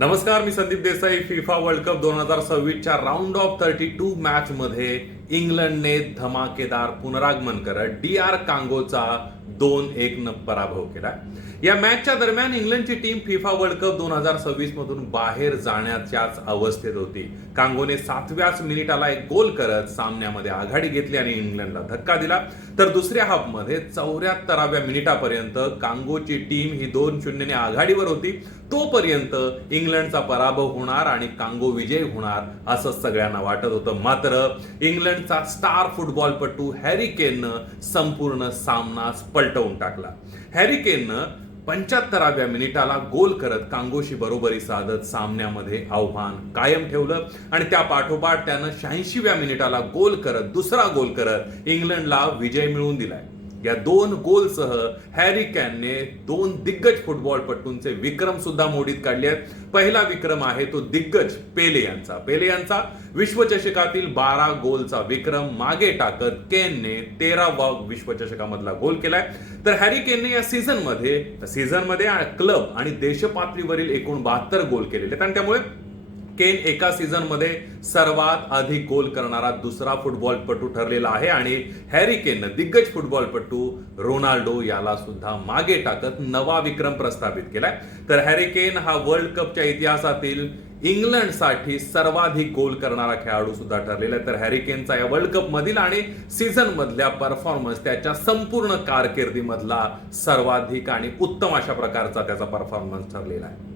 नमस्कार, मी Sandeep Desai. FIFA world cup 2026च्या राऊंड ऑफ 32 मॅच मध्ये इंग्लंडने धमाकेदार पुनरागमन करत DR कांगोचा 2-1 न पराभव केला. या मॅचच्या दरम्यान इंग्लंडची टीम फिफा वर्ल्ड कप 2026 मधून बाहेर जाण्याच्याच अवस्थेत होती. कांगोने 7व्याच मिनिटाला एक गोल करत सामन्यामध्ये आघाडी घेतली आणि इंग्लंडला धक्का दिला. तर दुसऱ्या हाफमध्ये 74व्या मिनिटापर्यंत कांगोची टीम ही 2-0 ने आघाडीवर होती. तोपर्यंत इंग्लंडचा पराभव होणार आणि कांगो विजय होणार असं सगळ्यांना वाटत होतं. मात्र इंग्लंडचा स्टार फुटबॉलपटू हॅरी केननं संपूर्ण सामना पलटवून टाकला. हॅरी केननं 75व्या मिनिटाला गोल करत कांगोशी बरोबरी साधत सामन्यामध्ये आव्हान कायम ठेवलं आणि त्या पाठोपाठ त्यानं 86व्या मिनिटाला गोल करत दुसरा गोल करत इंग्लंडला विजय मिळवून दिलाय. या 2 गोलसह हॅरी केनने 2 दिग्गज फुटबॉलपटूंचे विक्रम सुद्धा मोडीत काढले आहेत. पहिला विक्रम आहे तो दिग्गज पेले यांचा विश्वचषकातील 12 गोलचा विक्रम मागे टाकत केनने 13वा विश्वचषकामधला गोल केलाय. तर हॅरी केनने या सीझनमध्ये क्लब आणि देशपातळीवरील एकूण 72 गोल केलेले आहेत आणि त्यामुळे केन एका सीझन मध्ये सर्वात अधिक गोल करणारा दुसरा फुटबॉलपटू ठरलेला आहे आणि हॅरी केननं दिग्गज फुटबॉलपटू रोनाल्डो याला सुद्धा मागे टाकत नवा विक्रम प्रस्थापित केलाय. तर हॅरी केन हा वर्ल्ड कपच्या इतिहासातील इंग्लंडसाठी सर्वाधिक गोल करणारा खेळाडू सुद्धा ठरलेला आहे. तर हॅरी केनचा या वर्ल्ड कप मधील आणि सीझन मधल्या परफॉर्मन्स त्याच्या संपूर्ण कारकिर्दीमधला सर्वाधिक आणि उत्तम अशा प्रकारचा त्याचा परफॉर्मन्स ठरलेला आहे.